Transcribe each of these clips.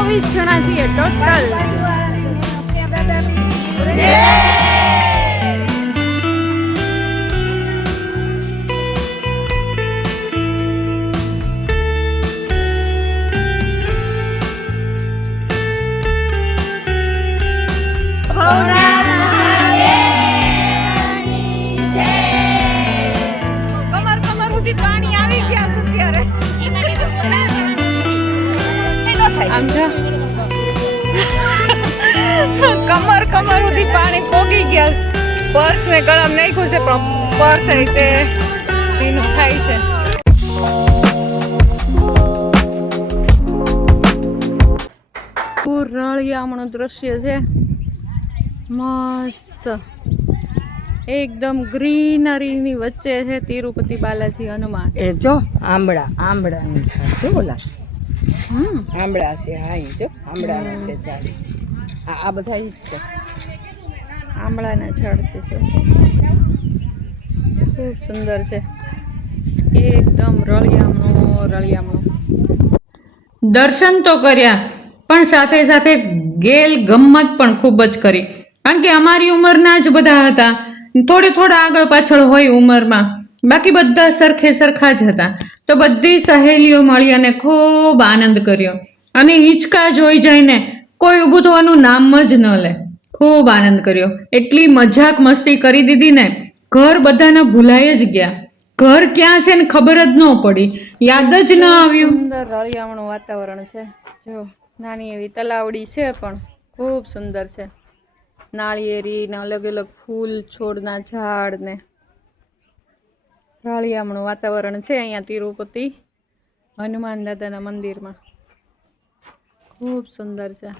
24 જણા છીએ ટોટલ. પાણી આવી ગયા છે ત્યારે આમ જો કમર સુધી પાણી પોગી ગયા. પર્સ ને ગળામાં નાખ્યું છે પણ પર્સ રીતે ભીનું થાય છે. રળિયામણું દ્રશ્ય છે મસ્ત એકદમ ગ્રીનરીની વચ્ચે છે તિરુપતિ બાલાજી હનુમાન. એ જો આંબળા જો ઓલા આંબળા છે. હા એ જો આંબળાના છે ઝાડ. આ બધા ઈ છે આંબળાના ઝાડ છે જો ખૂબ સુંદર છે એકદમ રળિયામણું. દર્શન તો કર્યા પણ સાથે સાથે ગેલ ગમ્મત પણ ખૂબ જ કરી, કારણ કે અમારી ઉંમરના જ બધા હતા. થોડા આગળ પાછળ હોય ઉંમરમાં, બાકી બધા સરખા જ હતા. તો બધી સહેલીઓ મળી અને ખૂબ આનંદ કર્યો. અને હિંચકા જોઈ જઈને કોઈ ઊભું થવાનું નામ જ ન લે. ખૂબ આનંદ કર્યો. એટલી મજાક મસ્તી કરી દીધી ને ઘર બધાને ભૂલાઈ જ ગયા. ઘર ક્યાં છે ને ખબર જ ન પડી, યાદ જ ન આવ્યું. સુંદર રળિયામણું વાતાવરણ છે જો. નાની એવી તલાવડી છે પણ ખૂબ સુંદર છે. નાળિયેરી ને અલગ અલગ ફૂલ છોડના ઝાડ ને રળિયામણું વાતાવરણ છે અહીંયા તિરુપતિ હનુમાન દાદાના મંદિરમાં. ખૂબ સુંદર છે.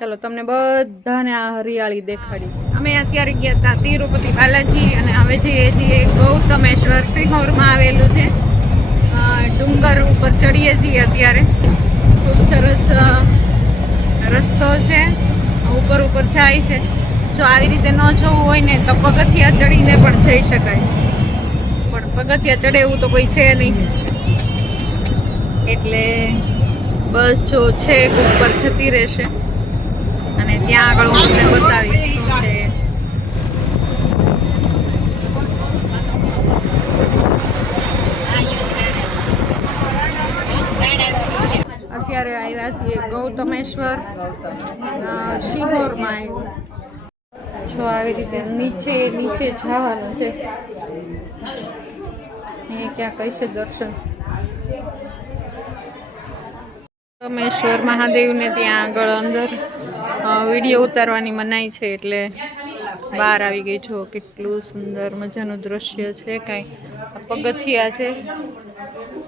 ચાલો તમને બધાને આ હરિયાળી દેખાડી. અમે અત્યારે ગયા હતા તિરુપતિ બાલાજી અને હવે જઈએ છીએ ગૌતમેશ્વર સિહોરમાં આવેલું છે. ડુંગર ઉપર ચડીએ છીએ અત્યારે. ખૂબ સરસ રસ્તો છે, ઉપર જાય છે. જો આવી રીતે ન જવું હોય ને તો પગથિયા ચડીને પણ જઈ શકાય, પણ પગથિયા ચડે એવું તો કોઈ છે નહીં. એટલે બસ જો છેક ઉપર જતી રહેશે અને ત્યાં આગળ હું તમને બતાવીશ શું છે. અત્યારે આવ્યા છીએ ગૌતમેશ્વર શિહોરમાં આવ્યું. જો આવી રીતે નીચે જવાનું છે. એ ક્યાં કઈ છે દર્શન. ગૌતમેશ્વર મહાદેવને ત્યાં આગળ અંદર વિડીયો ઉતારવાની મનાઈ છે એટલે બહાર આવી ગઈ. છો કેટલું સુંદર મજાનું દ્રશ્ય છે. કાંઈ પગથિયા છે,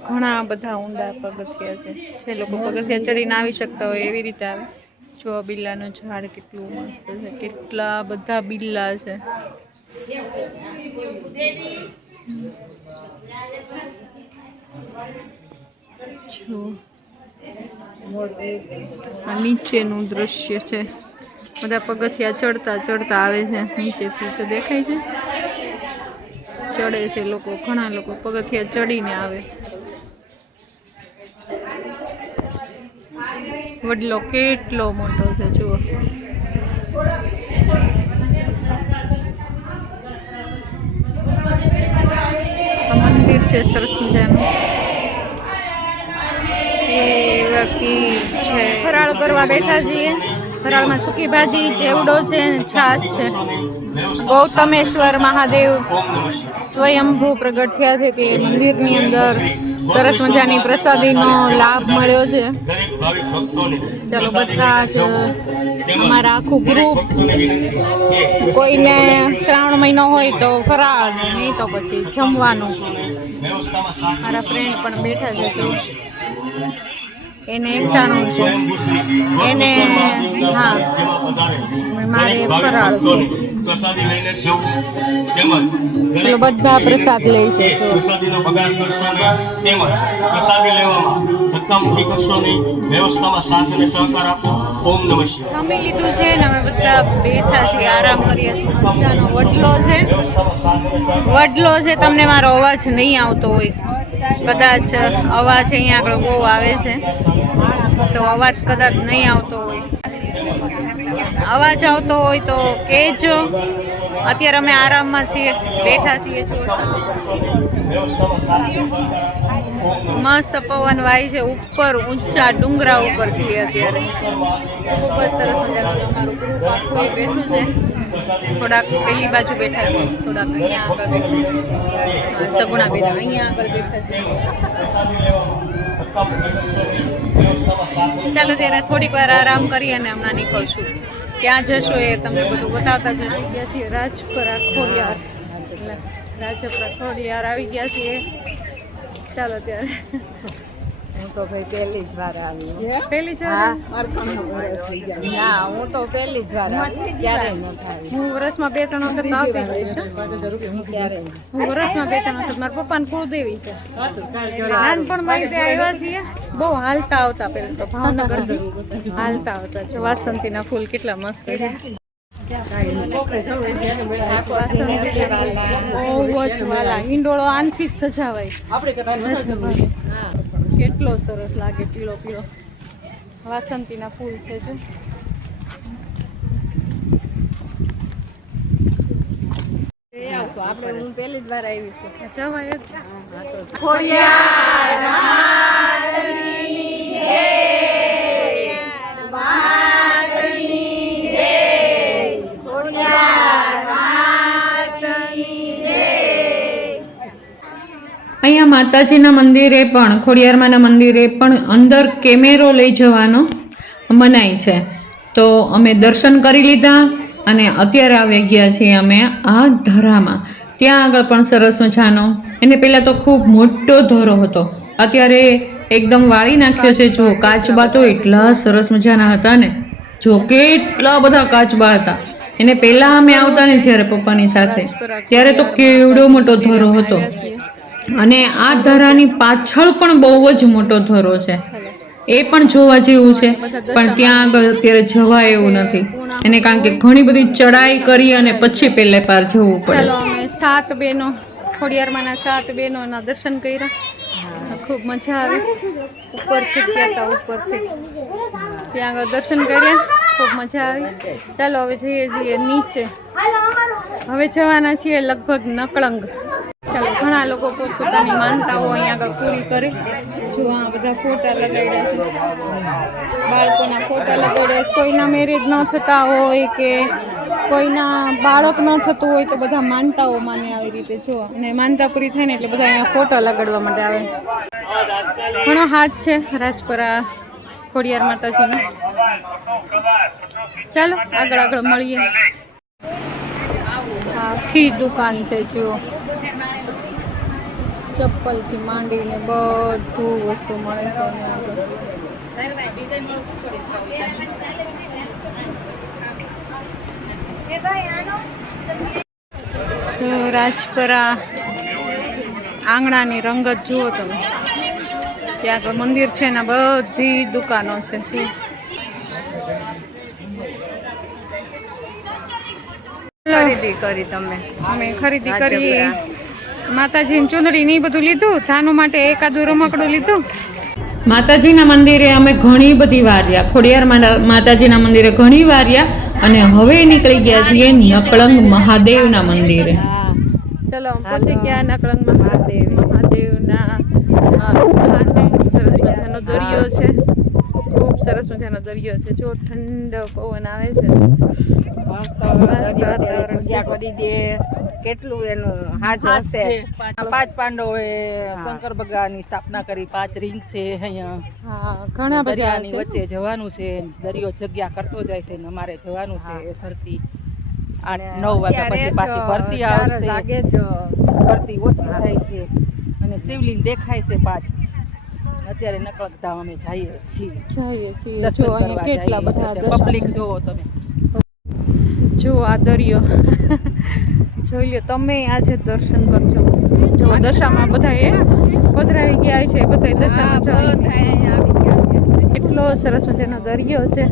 ઘણા બધા ઊંડા પગથિયા છે. જે લોકો પગથિયા ચડીને આવી શકતા હોય એવી રીતે આવે. જો બિલ્લાનું ઝાડ કેટલું મસ્ત છે, કેટલા બધા બિલ્લા છે. જો આ નીચેનું દ્રશ્ય છે. બધા પગથિયા ચડતા આવે છે. નીચેથી દેખાય છે ચડે છે લોકો. ઘણા લોકો પગથિયા ચડીને આવે. વડલો કેટલો મોટો છે જુઓ. મંદિર છે સરસ મજાનું. ફરાળ કરવા બેઠા છીએ. ફરાળમાં સૂકી ભાજી, ચેવડો છે, છાશ છે. ગૌતમેશ્વર મહાદેવ સ્વયંભૂ પ્રગટ થયા છે કે મંદિરની અંદર સરસ મજાની પ્રસાદીનો લાભ મળ્યો છે. ચાલો બધા જ અમારા આખું ગ્રુપ, કોઈને શ્રાવણ મહિનો હોય તો ફરાળ, નહીં તો પછી જમવાનું. મારા ફ્રેન્ડ પણ બેઠા છે તો એને એકટાણું છે, એને હા મારે ફરાળ છે. પેલો બધા પ્રસાદ લે છે. જમી લીધું છે ને અમે બધા બેઠા છીએ, આરામ કરીએ છીએ. મજાનો વડલો છે, વડલો છે. તમને મારો અવાજ નહીં આવતો હોય, કદાચ અવાજ અહીંયા આગળ બહુ આવે છે, તો અવાજ કદાચ નહીં આવતો હોય. અવાજ આવતો હોય તો કહેજો. અત્યારે અમે આરામમાં છીએ, બેઠા છીએ. મસ્ત પવન વાય છે. ઉપર ઊંચા ડુંગરા ઉપર છીએ અત્યારે. ખૂબ જ સરસ મજાનું અમારું ગ્રુપ આખું બેઠું છે. થોડાક પેલી બાજુ બેઠા છે, થોડાક અહીંયા આગળ સગુણા બેઠા અહીંયા આગળ બેઠા છે. ચાલો ત્યારે થોડીક વાર આરામ કરી અને હમણાં નીકળશું. ક્યાં જશો એ તમને બધું બતાવતા જશું. ગયા છીએ રાજપરા ખોડિયાર, એટલે રાજપરા ખોડિયાર આવી ગયા છીએ. ચાલો ત્યારે. હું તો ભાઈ પહેલી જ વાર આવી. પહેલી જ ના, હું તો પહેલી જ વાર આવી, ક્યારેય નથી આવી. હું વર્ષમાં 2-3 વખત આવતી જઈશ. ક્યારેય હું વર્ષમાં 2-3 વખત. મારા પપ્પાને કુળદેવી છે, નાનપણમાં તે આવ્યા છીએ. બહુ હાલતા આવતા, પેલા તો ભાવનગર હાલતા આવતા છે. વાસંતીના ફૂલ કેટલા મસ્ત છે. બહુ જ વાલા હિંડોળો આનથી જ સજાવાય. કેટલો સરસ લાગે, પીળો પીળો વાસંતીના ફૂલ છે. આપણે હું પહેલી જ વાર આવી છું. જવાય જ. અહીંયા માતાજીના મંદિરે પણ, ખોડિયારમાંના મંદિરે પણ અંદર કેમેરો લઈ જવાનો મનાઈ છે. તો અમે દર્શન કરી લીધા અને અત્યારે આવી ગયા છીએ અમે આ ધરામાં. ત્યાં આગળ પણ સરસ મજાનો, એને પહેલાં તો ખૂબ મોટો ધોરો હતો, અત્યારે એકદમ વાળી નાખ્યો છે. જો કાચબા તો એટલા સરસ મજાના હતા ને, જો કેટલા બધા કાચબા હતા. એને પહેલાં અમે આવતા ને જ્યારે પપ્પાની સાથે, ત્યારે તો કેવડો મોટો ધોરો હતો. અને આ ધરાની પાછળ પણ બહુ જ મોટો ધોરો છે, એ પણ જોવા જેવું છે. પણ ત્યાં આગળ અત્યારે જવાય એવું નથી એને, કારણ કે ઘણી બધી ચડાઈ કરી અને પછી પહેલે પાર જવું પડે. ચાલો અમે 7 બહેનો, ખોડિયારમાંના 7 બહેનોના દર્શન કર્યા. ખૂબ મજા આવી. ઉપર છે ગયા હતા, ઉપર છે ત્યાં આગળ દર્શન કર્યા, ખૂબ મજા આવી. ચાલો હવે જઈએ છીએ નીચે. હવે જવાના છીએ લગભગ નકળંગ. ચાલો, ઘણા લોકો પોતપોતાની માનતાઓ અહીંયા આગળ પૂરી કરે. જો આ બધા ફોટા લગાડ્યા છે, બાળકોના ફોટા લગાડ્યા છે. કોઈના મેરેજ ન થતા હોય કે કોઈના બાળક ન થતું હોય તો બધા માનતાઓ માને આવી રીતે. જો અને માનતા પૂરી થાય ને એટલે બધા અહીંયા ફોટા લગાડવા માટે આવે. ઘણો હાથ છે રાજપરા ખોડિયાર માતાજીનો. ચાલો આગળ આગળ મળીએ. આખી દુકાન છે, જુઓ, ચપ્પલથી માંડીને બધું વસ્તુ મળે છે અહીંયા. રાજપરા આંગણાની રંગત જુઓ તમે. ત્યાં આગળ મંદિર છે ને બધી દુકાનો છે. ખરીદી કરી તમે? અમે ખરીદી કરી. માતાજીની ચુંદડી ને બધું લીધું. ધાનું માટે એકાદું રમકડું લીધું. માતાજીના મંદિરે અમે ઘણી બધી વાર્યા, ખોડિયાર માતાજીના મંદિરે ઘણી વાર્યા અને હવે નીકળી ગયા છીએ નકળંગ મહાદેવના મંદિરે. ચલો પહોંચી ગયા નકળંગ મહાદેવના સ્થાને. સરસ મજાનો દરિયો છે, ખૂબ સરસ મજાનો દરિયો છે. જો ઠંડો પવન આવે છે. કેટલું એનું હાજ હશે. 5 પાંડવોએ શંકર ભગવાનની સ્થાપના કરી. 5 રિંગ છે અહીંયા. હા, ઘણા બધા દરિયાની વચ્ચે જવાનું છે. દરિયો જગ્યા કરતો જાય છે. અમારે જવાનું છે એ ધરતી. 8-9 વાગ્યા પછી પાછી ભરતી આવશે. ભરતી ઓછી થાય છે અને શિવલિંગ દેખાય છે 5. અત્યારે નકળતા અમે જઈએ છીએ જઈએ છીએ દર્શન જો અહીંયા કરવા કેટલા જઈએ બધા છીએ. દર્શન. પબ્લિક જોવો તમે જો આ દરિયો જોઈ લ્યો તમે આજે દર્શન કરજો જો દશામાં બધા એ પધરાઈ ગયા છે બધા દશામાં એટલો સરસ મજાનો દરિયો છે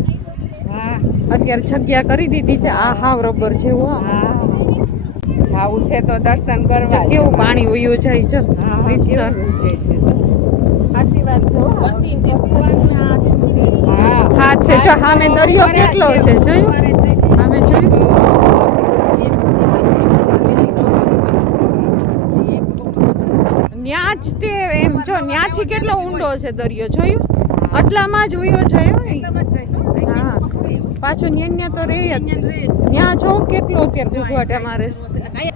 હા અત્યારે જગ્યા કરી દીધી છે આ હાવ રબર જેવું હા જાવું છે તો દર્શન કરવા કેવું પાણી વયું જાય જો રીતસર. સાચી વાત છે હા હાથ છે જો સામે દરિયો કેટલો છે જોયું સામે જોયું ન્યા જ તે એમ જો ન્યાથી કેટલો ઊંડો છે દરિયો જોયું આટલામાં જ વયો જાય હા પાછો ન્યા તો રે જ ન્યા જો કેટલો અત્યારે ગુગવાટા મારે છે.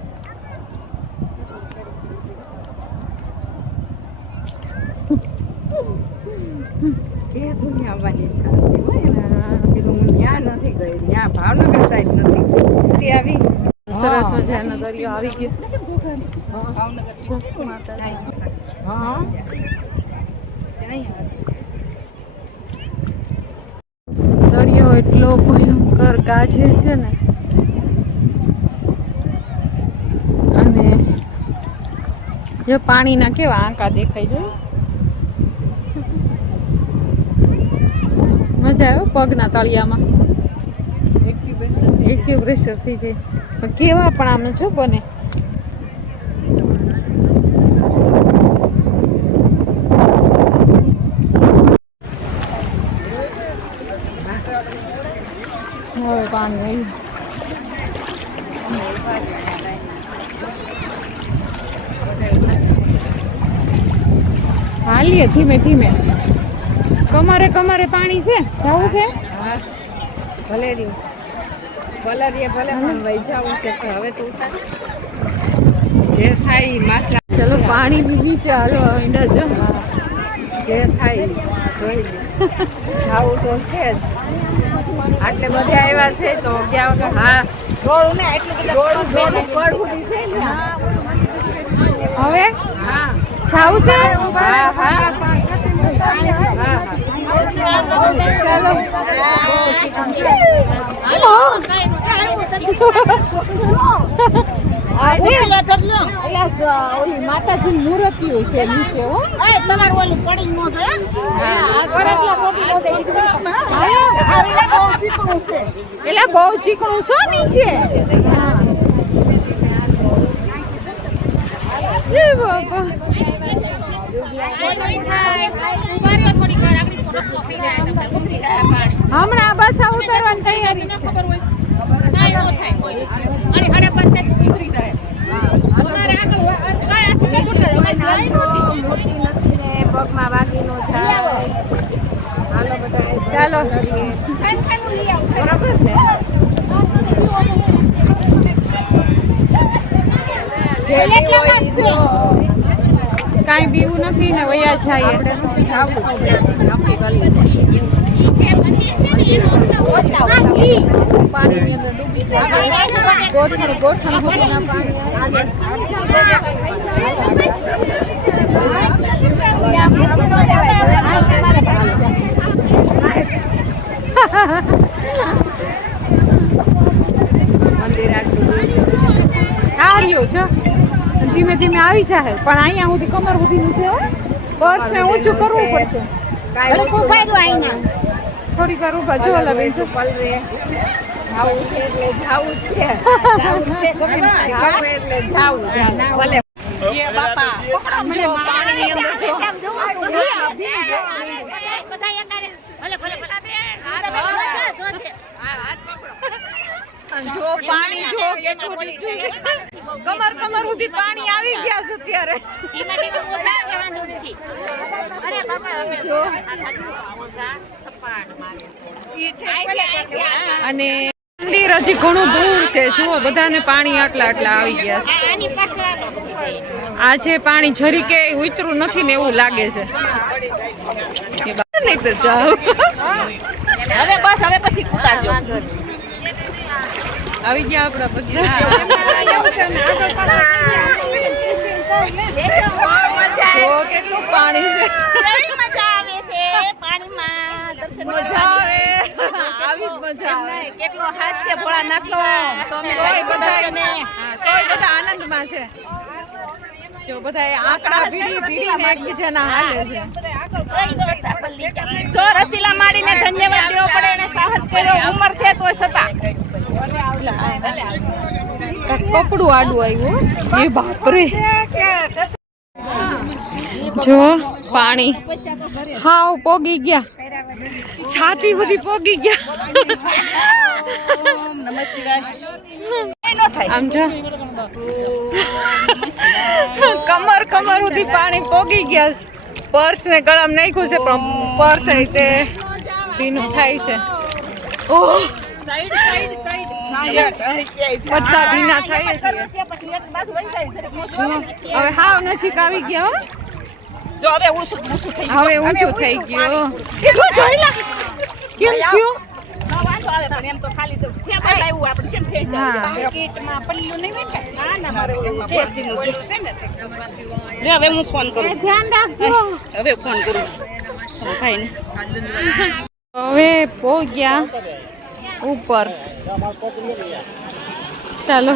એ દુનિયા આવવાની ઈચ્છા હતી હોય ને કીધું હું ત્યાં નથી ગઈ ત્યાં ભાવનગર સાઈડ નથી તે આવી સરસ મજાનો દરિયો આવી ગયો હા દરિયો એટલો ભયંકર ગાજે છે ને અને જો પાણીના કેવા આંકા દેખાય જોયું મજા આવે પગના તળિયામાં એક્યુપ્રેશર થઈ જાય પણ કેવા પણ આમને જો બને હવે પાણી આવ્યું હાલીએ ધીમે ધીમે કમરે કમરે પાણી છે જવું છે ભલે રહ્યું ભલે પણ વહી જવું છે તો હવે તો ઉતાર જે થાય ઈ માથલા ચલો પાણી નીચે હાલવા માંડ્યા જો જે થાય ઈ જોઈ લે જાવું તો છે જ આટલે બધા આવ્યા છે તો ગયા વગર હા ડોળું ને એટલું બધું ડોળું પડવું છે ને હવે હા જાવું છે હા હા ઓલી માતાજી મૂર્તિઓ છે નીચે હો એટલે બહુ ચીકણું છો નીચે એ બાપા હમણાં બસ આ ઉતરવાની તૈયારી મોટી નથી ને પગમાં વાગી નો જાય હાલો બધા ચાલો બરાબર ને કાંઈ બીવું નથી ને વયા જાય પાણીની અંદર ડૂબી જાય ગોઠણ ગોઠણ સુધીના આવ્યું છે ધીમે ધીમે આવી જાય પણ અહીંયા સુધી કમર સુધી નીચે પર્સે ઊંચું કરવું પડશે થોડીક વાર ઉભા જો લવે જો પલરે જાવું છે એટલે જાવું જ છે જાવું એટલે જાવું ભલે ये बापा મને પાણીની અંદર જો જો પાણી જો કેટલું કમર કમર સુધી પાણી આવી ગયા છે અત્યારે જો અને મંદિર હજી ઘણું દૂર છે જુઓ બધાને પાણી આટલા આટલા આવી ગયા છે આજે પાણી જરીકે ઉતરું નથી ને એવું લાગે છે એ બહાર નહીં તો જાઓ હવે બસ હવે પછી ઉતારજો આવી ગયા આપણા બધા મજા જો કેટલું પાણી છે. કેવી મજા આવે છે પાણીમાં દર્શન મજા આવે. આવી જ મજા આવે. કેટલો હાથ છે ભોળાનાથનો તોય બધા આનંદમાં છે. જો બધા આંકડા ભીડીને એકબીજાના હાલે છે. તો રસીલા માડીને ધન્યવાદ દેવો પડે એને સાહસ કર્યો ઉંમર છે તોય છતાં કપડું આડું આવ્યું. એ બાપરે જો પાણી હાવ પોગી ગયા. છાતી બધી પોગી ગયા. આમ જો કમર સુધી પાણી પોગી ગયા. પર્સ ને ગળામ નાખ્યું છે પણ પર્સ તે ભીનું થાય છે. ઓહ બધા ભીના થાય છે. હવે હાવ નજીક આવી ગયા હો. જો હવે ઊંચું થઈ હવે ઊંચું થઈ ગયું. કેમ થયું? વાંધો આવે પણ એમ તો ખાલી તો ઠેકાણ આવ્યું આપણે કેમ થઈ હા. કીટમાં પલ્લું નહીં હોય ને ના ના મારે ટેક્સીનું છે ને લે હવે હું ફોન કરું ધ્યાન રાખજો. હવે ફોન કરું ભાઈ ને હવે પહોંચ્યા ઉપર. ચાલો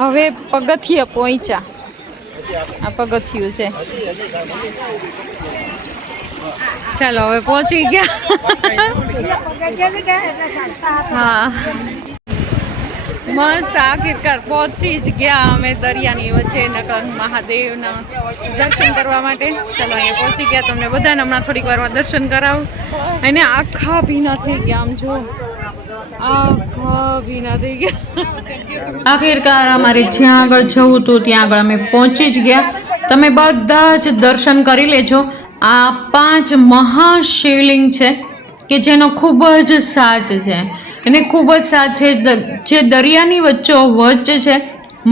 હવે પગથિયે પહોંચ્યા. આ પગથિયું છે. ચાલો હવે પહોંચી ગયા. હા મસ્ત આખિરકાર પહોંચી જ ગયા અમે દરિયાની વચ્ચે નકર મહાદેવના દર્શન કરવા માટે. ચાલો અહીંયા પહોંચી ગયા. તમને બધાને હમણાં થોડીક વારમાં દર્શન કરાવું. અને આખા ભીના થઈ ગયા. આમ જો આખા ભીના થઈ ગયા. આખિરકાર અમારે જ્યાં આગળ જવું હતું ત્યાં આગળ અમે પહોંચી જ ગયા. તમે બધા જ દર્શન કરી લેજો. આ 5 મહાશિવલિંગ છે કે જેનો ખૂબ જ સાચ છે. એને ખૂબ જ સાચ છે. જે દરિયાની વચ્ચો વચ્ચ છે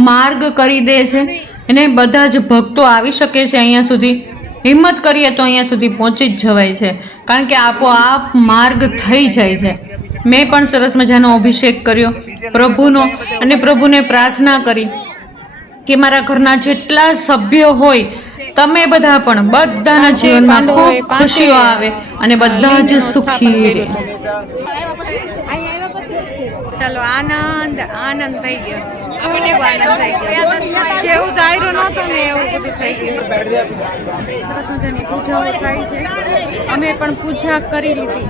માર્ગ કરી દે છે. એને બધા જ ભક્તો આવી શકે છે અહીંયા સુધી. હિંમત કરીએ તો અહીંયા સુધી પહોંચી જ જવાય છે. કારણ કે આપોઆપ માર્ગ થઈ જાય છે. મેં પણ સરસ મજાનો અભિષેક કર્યો પ્રભુનો અને પ્રભુને પ્રાર્થના કરી કે મારા ઘરના જેટલા સભ્યો હોય તમે બધા પણ બધાના જીવનમાં ખૂબ ખુશીઓ આવે અને બધા જ સુખી રહે. ચાલો આનંદ થઈ ગયો. ખૂબ આનંદ થઈ ગયો. જેવું ધાર્યું નહોતું ને એવું બધું થઈ ગયું. સરસ મજાની પૂજાઓ થાય છે. અમે પણ પૂજા કરી લીધી.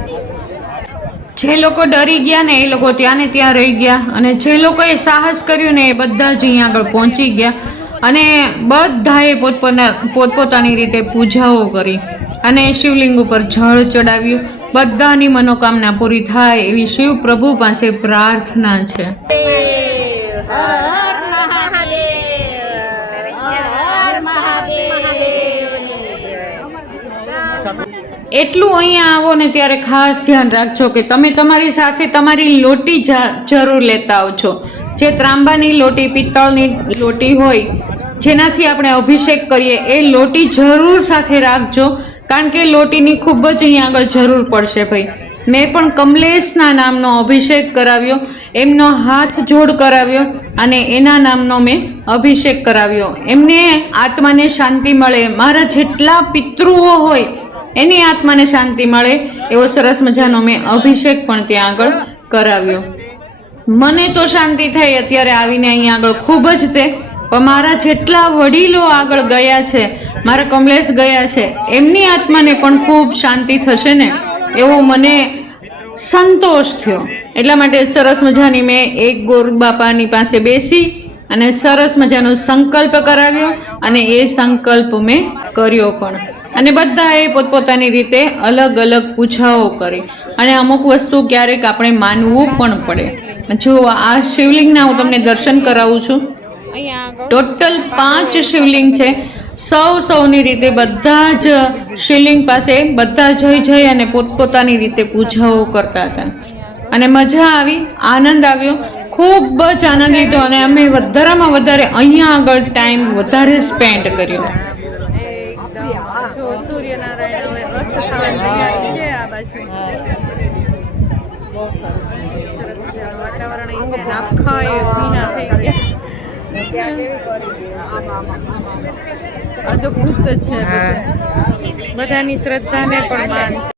જે લોકો ડરી ગયા ને એ લોકો ત્યાં ને ત્યાં રહી ગયા. અને જે લોકોએ સાહસ કર્યું ને એ બધા જ અહીંયા આગળ પહોંચી ગયા. અને બધાએ પોતપોતાની રીતે પૂજાઓ કરી અને શિવલિંગ ઉપર જળ ચડાવ્યું. બધાની મનોકામના પૂરી થાય એવી શિવ પ્રભુ પાસે પ્રાર્થના છે. એટલું અહીંયા આવો ને ત્યારે ખાસ ધ્યાન રાખજો કે તમે તમારી સાથે તમારી લોટી જરૂર લેતા આવજો. જે ત્રાંબાની લોટી પિત્તળની લોટી હોય જેનાથી આપણે અભિષેક કરીએ એ લોટી જરૂર સાથે રાખજો. કારણ કે લોટીની ખૂબ જ અહીંયા આગળ જરૂર પડશે ભાઈ. મેં પણ કમલેશના નામનો અભિષેક કરાવ્યો. એમનો હાથ જોડ કરાવ્યો અને એના નામનો મેં અભિષેક કરાવ્યો. એમને આત્માને શાંતિ મળે. મારા જેટલા પિતૃઓ હોય એની આત્માને શાંતિ મળે એવો સરસ મજાનો મેં અભિષેક પણ ત્યાં આગળ કરાવ્યો. મને તો શાંતિ થઈ અત્યારે આવીને અહીંયા આગળ ખૂબ જ તે. પણ મારા જેટલા વડીલો આગળ ગયા છે, મારા કમલેશ ગયા છે, એમની આત્માને પણ ખૂબ શાંતિ થશે ને એવો મને સંતોષ થયો. એટલા માટે સરસ મજાની મેં એક ગોર બાપાની પાસે બેસી અને સરસ મજાનો સંકલ્પ કરાવ્યો અને એ સંકલ્પ મેં કર્યો પણ. અને બધાએ પોતપોતાની રીતે અલગ અલગ પૂજાઓ કરી. અને અમુક વસ્તુ ક્યારેક આપણે માનવું પણ પડે. જો આ શિવલિંગના હું તમને દર્શન કરાવું છું. ટોટલ 5 શિવલિંગ છે. સૌની રીતે બધા જ શિવલિંગ પાસે બધા જઈ અને પોતપોતાની રીતે પૂજાઓ કરતા હતા. અને મજા આવી, આનંદ આવ્યો, ખૂબ જ આનંદ લીધો. અને અમે વધારેમાં વધારે અહીંયા આગળ ટાઈમ વધારે સ્પેન્ડ કર્યો. સૂર્યનારાયણ હવે અસ્ત થવાની તૈયારી છે આ બાજુ. બહુ સરસ વાતાવરણ અહીં છે. આખા એ ભીના થઈ ગયા. ત્યાં કેવી કરી દે. આ જો ભૂત છે હા. બધાની શ્રદ્ધાને પણ માન છે.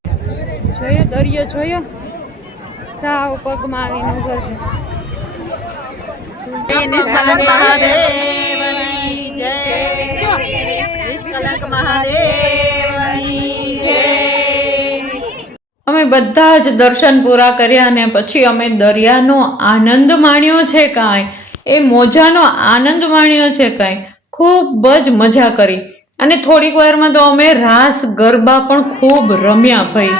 જોયો દરિયો જોયો સાવ પગમાં આવીને ઉભો છે નિષ્કલંક મહાદેવની જય. નિષ્કલંક મહાદેવની જય. અમે બધા જ દર્શન પૂરા કર્યા અને પછી અમે દરિયાનો આનંદ માણ્યો છે કાંઈ, એ મોજાનો આનંદ માણ્યો છે કાંઈ. ખૂબ જ મજા કરી અને થોડીક વારમાં તો અમે રાસ ગરબા પણ ખૂબ રમ્યા ભાઈ.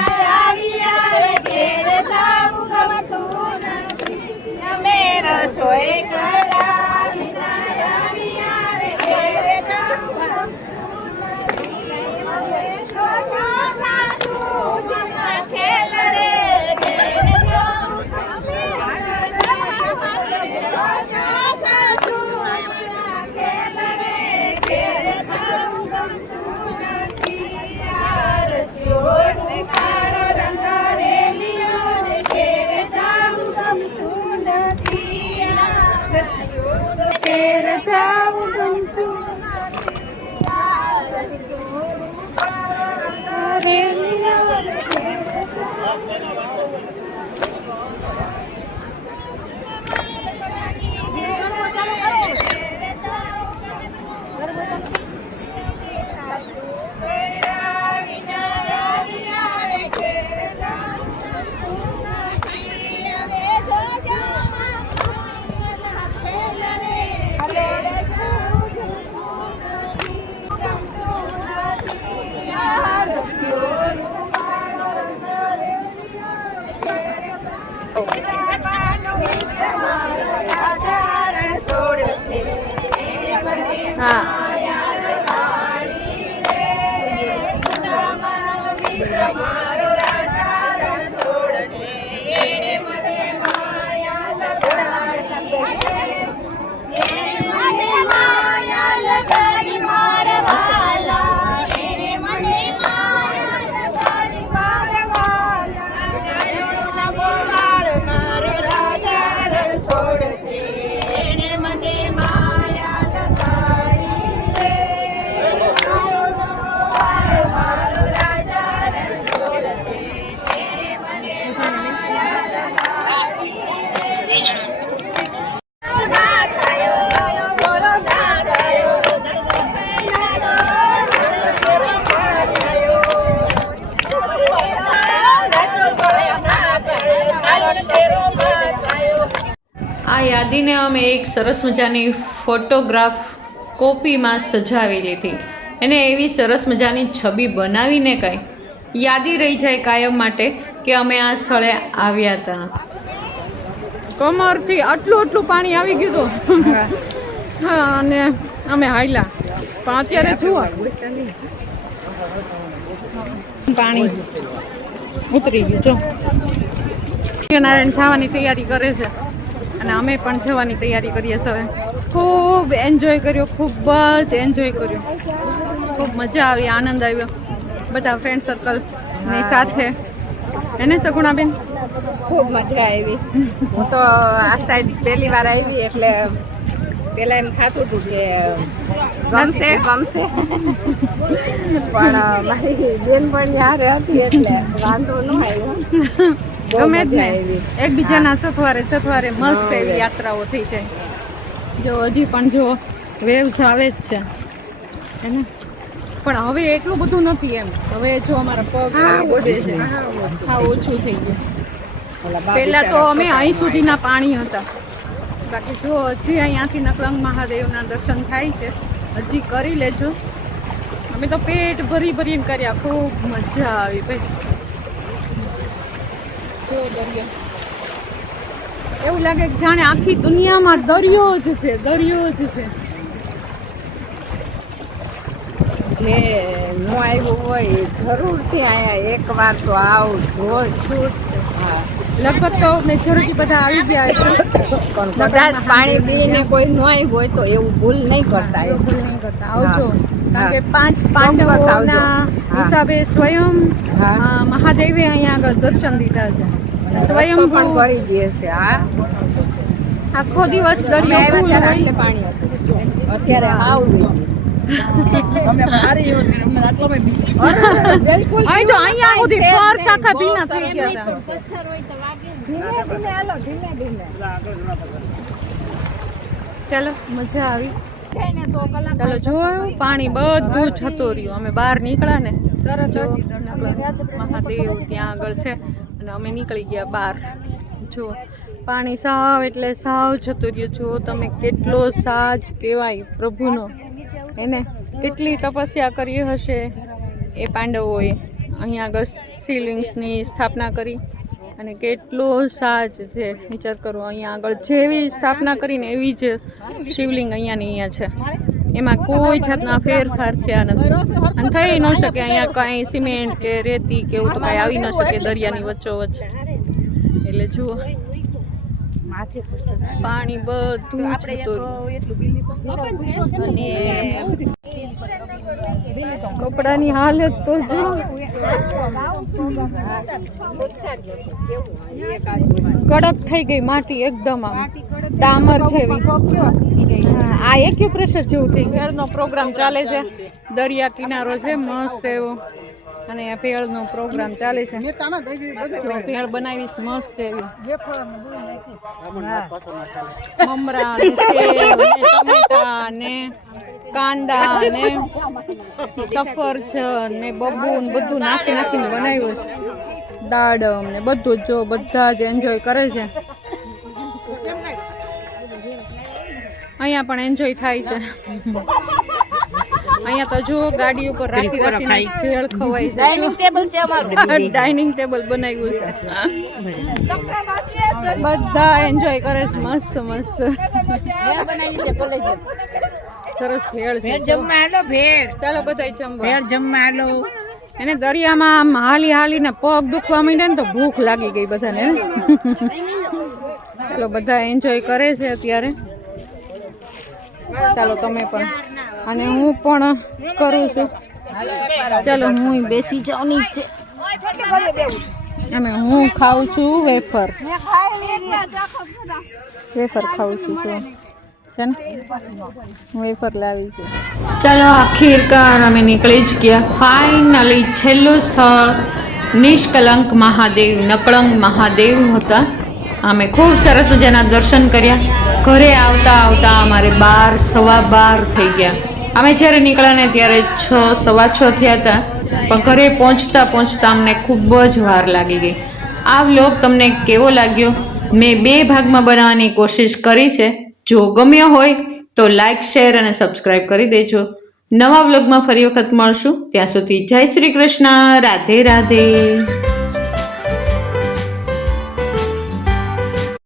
આ યાદીને અમે એક સરસ મજાની ફોટોગ્રાફ કોપીમાં સજાવી લીધી અને એવી સરસ મજાની છબી બનાવીને કાંઈ યાદી રહી જાય કાયમ માટે કે અમે આ સ્થળે આવ્યા હતા. કમરથી આટલું પાણી આવી ગયું હતું. હા, અને અમે હાયલા પણ અત્યારે જુઓ પાણી ઉતરી ગયું. જો સૂર્યનારાયણ જવાની તૈયારી કરે છે અને અમે પણ જવાની તૈયારી કરીએ છીએ. ખૂબ એન્જોય કર્યો, ખૂબ જ એન્જોય કર્યો, ખૂબ મજા આવી, આનંદ આવ્યો બધા ફ્રેન્ડ સર્કલની સાથે. એને સગુણાબેન ખૂબ મજા આવી. હું તો આ સાઈડ પહેલી વાર આવી એટલે પેલા એમ થાતું હતું કે ગમશે પણ મારી બેનપણી હારે હતી એટલે વાંધો ન આવ્યો. ગમે જ ને, એકબીજાના સથવારે મસ્ત એવી યાત્રાઓ થઈ જાય. જો હજી પણ જો વેવ્સ આવે જ છે એને, પણ હવે એટલું બધું નથી એમ. હવે જો અમારા પગ ઓછે છે, હા ઓછું થઈ ગયું. પહેલા તો અમે અહીં સુધીના પાણી હતા. બાકી જો હજી અહીંયાથી નકલંગ મહાદેવના દર્શન થાય છે, હજી કરી લેજો. અમે તો પેટ ભરીને કર્યા, ખૂબ મજા આવી ભાઈ. જો દરિયો એવું લાગે કે જાણે આખી દુનિયામાં દરિયો જ છે. જે ન આવ્યું હોય જરૂરથી અહીંયા એકવાર તો આવજો છૂટ. લગભગ તો મેજોરિટી બધા આવી ગયા છે, પણ કદાચ પાણી પીને કોઈ ન આવ્યું હોય તો એવું ભૂલ નહીં કરતા. આવજો. કારણ કે 5 પાંડવોના હિસાબે સ્વયં મહાદેવે અહીંયા આગળ દર્શન દીધા છે. સ્વયં પણ કરી દે છે. હા, આખો દિવસ દરિયો ફૂલ હોય. એટલે પાણી હતું અત્યારે આવું અમે મારી બિલકુલ અહીં તો અહીંયા સુધી ફર્શ આખા ભીના થઈ ગયા હતા. ધીમે ધીમે હાલો ધીમે ધીમે ચાલો મજા આવી. છે ને તો કલાક ચાલો જોયું પાણી બધું જતું રહ્યું. અમે બહાર નીકળ્યા ને તરત જો મહાદેવ ત્યાં આગળ છે અને અમે નીકળી ગયા બહાર. જો પાણી સાવ એટલે સાવ જતું રહ્યું. જો તમે કેટલો સાજ કહેવાય પ્રભુનો. એને કેટલી તપસ્યા કરી હશે એ પાંડવોએ. અહીંયા આગળ શિવલિંગની સ્થાપના કરી અને કેટલો સાજ છે વિચાર કરો. અહીંયા આગળ જેવી સ્થાપના કરીને એવી જ શિવલિંગ અહીંયાની અહીંયા છે. એમાં કોઈ જાતના ફેરફાર થયા નથી અને થઈ ન શકે. અહીંયા કાંઈ સિમેન્ટ કે રેતી કે એવું તો કાંઈ આવી ન શકે દરિયાની વચ્ચોવચ્ચ. એટલે જુઓ પાણી બધું કપડાની હાલત તો જો કડક થઈ ગઈ માટી એકદમ આમ ડામર જેવી. આ એક્યુપ્રેશર જેવું થઈ ગયું. ભેળનો પ્રોગ્રામ ચાલે છે. દરિયા કિનારો છે મસ્ત એવો અને ભેળનો પ્રોગ્રામ ચાલે છે. ભેળ બનાવીશ મસ્ત એવી. મમરા ને સેવ ને ટમેટા ને કાંદા ને સફરજન ને બબૂન બધું નાખી નાખીને બનાવ્યું છે. દાડમ ને બધું જો બધા જ એન્જોય કરે છે. અહીંયા પણ એન્જોય થાય છે. અહીંયા તો જો ગાડી ઉપર રાખી રાખીને ભેળ ખવાય છે. ડાઇનિંગ ટેબલ બનાવ્યું છે. બધા એન્જોય કરે છે મસ્ત મસ્ત. સરસ ભેળ છે. ચાલો બધા જમવા. એને દરિયામાં આમ હાલી હાલીને પગ દુખવા માંડ્યા ને તો ભૂખ લાગી ગઈ બધાને. ચાલો બધા એન્જોય કરે છે અત્યારે. ચાલો તમે પણ અને હું પણ કરું છું. ચાલો હું બેસી જાઉં નીચે અને હું ખાઉં છું વેફર. વેફર ખાઉં છું છે ને વેફર લાવી છું. ચાલો આખીરકાર અમે નીકળી જ ગયા. ફાઇનલી છેલ્લું સ્થળ નિષ્કલંક મહાદેવ નકળંગ મહાદેવ હતા. અમે ખૂબ સરસ મજાના દર્શન કર્યા. ઘરે આવતા આવતા અમારે 12:15 થઈ ગયા. અમે જ્યારે નીકળ્યા ને ત્યારે 6:15 થયા હતા પણ ઘરે પહોંચતા પહોંચતા અમને ખૂબ જ વાર લાગી ગઈ. આ વ્લોગ તમને કેવો લાગ્યો? મેં 2 ભાગમાં બનાવવાની કોશિશ કરી છે. જો ગમ્યો હોય તો લાઈક શેર અને સબસ્ક્રાઈબ કરી દેજો. નવા વ્લોગમાં ફરી વખત મળશું. ત્યાં સુધી જય શ્રી કૃષ્ણ. રાધે રાધે.